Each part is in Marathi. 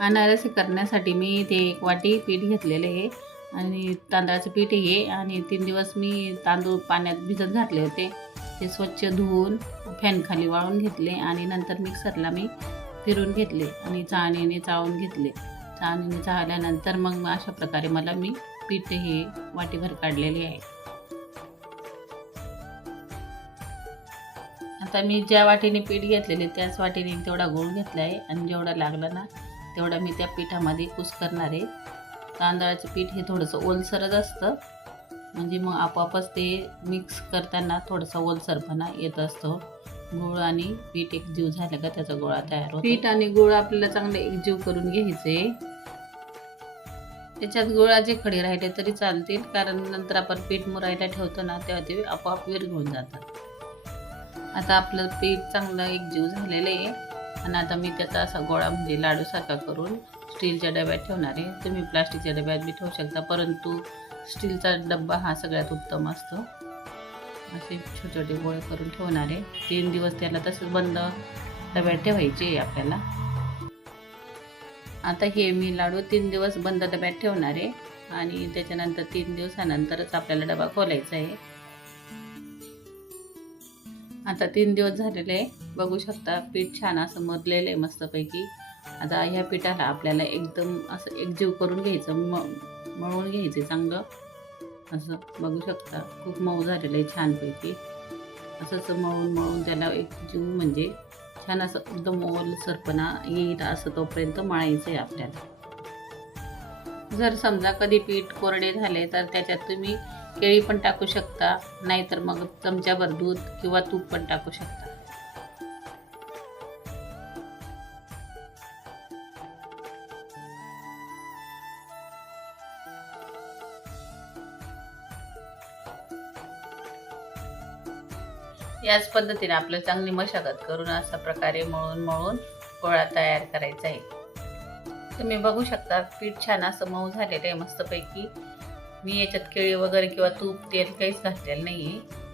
अनारसे करण्यासाठी मी ते एक वाटी पीठ घेतलेले आहे. आणि तांदळाचं पीठ आहे आणि तीन दिवस मी तांदूळ पाण्यात भिजत घातले होते. ते स्वच्छ धुवून फॅनखाली वाळून घेतले. आणि नंतर मिक्सरला मी फिरून घेतले. आणि चाळणीने चाळून घेतले. चाळणीने चाळल्यानंतर मग अशा प्रकारे मला मी पीठ हे वाटीभर काढलेले आहे. आता मी ज्या वाटीने पीठ घेतलेले त्याच वाटीने तेवढा गूळ घेतला आहे. आणि जेवढा लागला ना तेवढा मी त्या पिठामध्ये कूस करणार आहे. तांदळाचं पीठ हे थोडंसं ओलसरच असतं. म्हणजे मग आपोआपच ते मिक्स करताना थोडासा ओलसरपणा येत असतो. गूळ आणि पीठ एकजीव झालं का त्याचा गोळा तयार होतो. पीठ आणि गूळ आपल्याला चांगले एकजीव करून घ्यायचे. त्याच्यात गुळाचे खडे राहिले तरी चालतील. कारण नंतर आपण पीठ मुरायला ठेवतो ना तेव्हा ते आपोआप विरघळून जातात. आता आपलं पीठ चांगलं एकजीव झालेलं आहे. आणि आता मी त्याचा असा गोळा म्हणजे लाडूसारखा करून स्टीलच्या डब्यात ठेवणार आहे. तुम्ही प्लास्टिकच्या डब्यात बी ठेवू शकता परंतु स्टीलचा डब्बा हा सगळ्यात उत्तम असतो. असे छोटे छोटे गोळे करून ठेवणार आहे. तीन दिवस त्याला तसंच बंद डब्यात ठेवायचे आहे आपल्याला. आता हे मी लाडू तीन दिवस बंद डब्यात ठेवणार आहे आणि त्याच्यानंतर तीन दिवसानंतरच आपल्याला डबा खोलायचा आहे. आता तीन दिवस झालेले आहे. बघू शकता पीठ छान असं मरलेलं आहे मस्तपैकी. आता ह्या पिठाला आपल्याला एकदम असं एकजीव करून घ्यायचं म मळून घ्यायचं चांगलं. असं बघू शकता खूप मऊ झालेलं आहे छानपैकी. असंच मळून मळून त्याला एकजीव म्हणजे छान असं एकदम ओलसरपणा येईल असं तोपर्यंत मळायचं आहे आपल्याला. जर समजा कधी पीठ कोरडे झाले तर त्याच्यात तुम्ही केळी पण टाकू शकता नाहीतर मग चमच्याभर दूध किंवा तूप पण टाकू शकता. याच पद्धतीने आपलं चांगली मशागत करून अशा प्रकारे मळून मळून गोळा तयार करायचा आहे. तुम्ही बघू शकता पीठ छान असं मऊ झालेलं आहे मस्तपैकी. मी याच्यात केळी वगैरे किंवा तूप तेल काहीच घातलेलं नाही आहे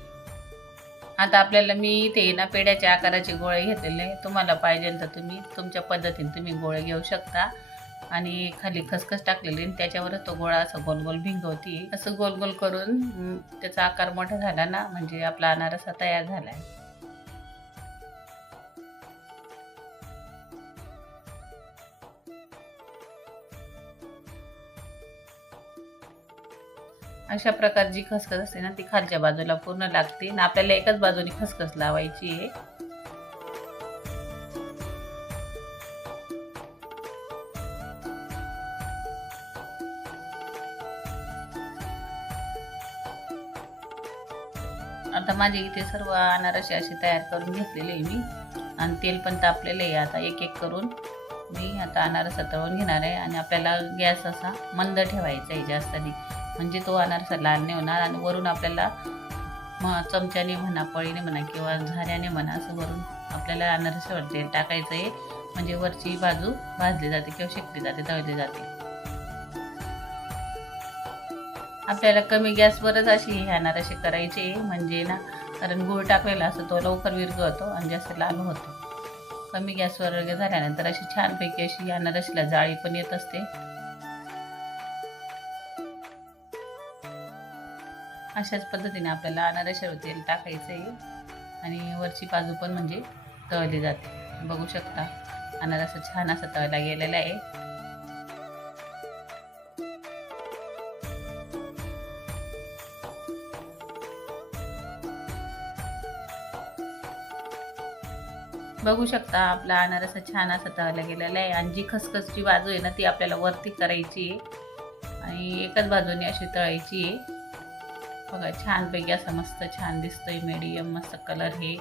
आता आपल्याला मी इथे ना पेड्याच्या आकाराचे गोळे घेतलेले आहे. तुम्हाला पाहिजे तर तुम्ही तुमच्या पद्धतीने तुम्ही गोळे घेऊ शकता. आणि खाली खसखस टाकलेली आणि त्याच्यावरच तो गोळा असं गोल गोल भिंगवती. असं गोल गोल करून त्याचा आकार मोठा झाला ना म्हणजे आपला अनारसा तयार झाला आहे अशा प्रकारची खसखस असते ना ती खालच्या बाजूला पूर्ण लागते आणि आपल्याला एकाच बाजूने खसखस लावायची आहे. आता माझे इथे सर्व अनारसे असे तयार करून घेतलेले आहे मी. आणि तेल पण तापलेलं आहे आता एक एक करून. मी आता अनारसा तळून घेणार आहे आणि आपल्याला गॅस असा मंद ठेवायचा आहे जास्त नाही. म्हणजे तो अनारसा लाल नाही होणार आणि वरून आपल्याला म चमच्याने म्हणा पळीने म्हणा किंवा झाऱ्याने म्हणा असं वरून आपल्याला अनारसावर तेल टाकायचं आहे. म्हणजे वरची बाजू भाजली जाते किंवा शेकली जाते तळली जाते. आपल्याला कमी गॅसवरच अशी ह्यानार अशी करायची म्हणजे ना कारण गूळ टाकलेला असतो तो लवकर विरघळतो आणि जास्त लाल होतो. कमी गॅसवर वगैरे झाल्यानंतर अशी छानपैकी अशी अनारशीला जाळी पण येत असते. अशाच पद्धतीने आपल्याला अनारशावर तेल टाकायचं आहे आणि वरची बाजू पण म्हणजे तळली जाते. बघू शकता अनारसा छान असा तळला गेलेला आहे. बघू शकता आपला अनारसा छान असा तळला गेलेला आहे. आणि जी खसखसची बाजू आहे ना ती आपल्याला वरती करायची आहे. आणि एकाच बाजूने अशी तळायची आहे. बघा छानपैकी असं मस्त छान दिसतोय मीडियम मस्त कलर हे.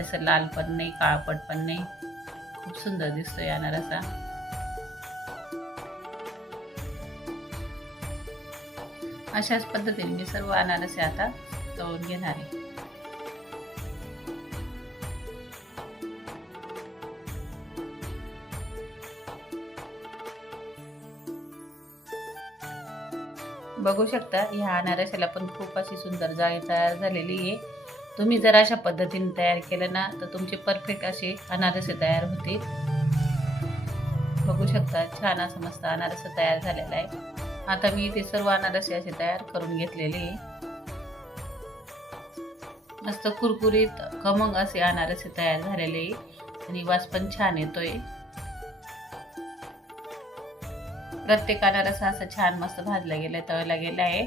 असं लाल पण नाही काळपट पण नाही. खूप सुंदर दिसतोय अनारसा अशाच पद्धतीने मी सर्व अनारसे आता तळून घेणार आहे. बघू शकता ह्या अनारशाला पण खूप अशी सुंदर जाळी तयार झालेली आहे तुम्ही जर अशा पद्धतीने तयार केलं ना तर तुमचे परफेक्ट असे अनारसे तयार होतील बघू शकता छान असं मस्त अनारस तयार झालेला आहे आता मी इथे सर्व अनारसे असे तयार करून घेतलेले आहे. मस्त कुरकुरीत खमंग असे अनारसे तयार झालेले आहे. आणि वास पण छान येतोय प्रत्येकाला रसा असं छान मस्त भाजला गेलाय तळला गेला आहे.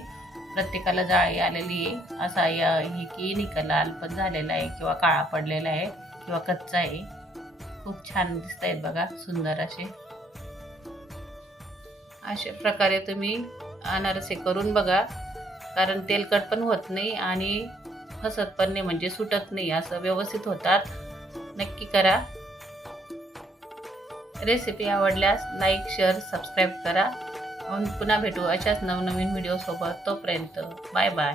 प्रत्येकाला जाळी आलेली आहे. असा या हे की निका लाल पण झालेला आहे किंवा काळा पडलेला आहे किंवा कच्चा आहे. खूप छान दिसत आहेत बघा सुंदर असे. अशा प्रकारे तुम्ही अनारसे करून बघा. कारण तेलकट पण होत नाही आणि हसत पण नाही म्हणजे सुटत नाही असं व्यवस्थित होतात. नक्की करा. रेसिपी आवडल्यास लाईक शेअर सबस्क्राईब करा. आणि पुन्हा भेटू अशाच नवनवीन व्हिडिओसोबत तोपर्यंत बाय बाय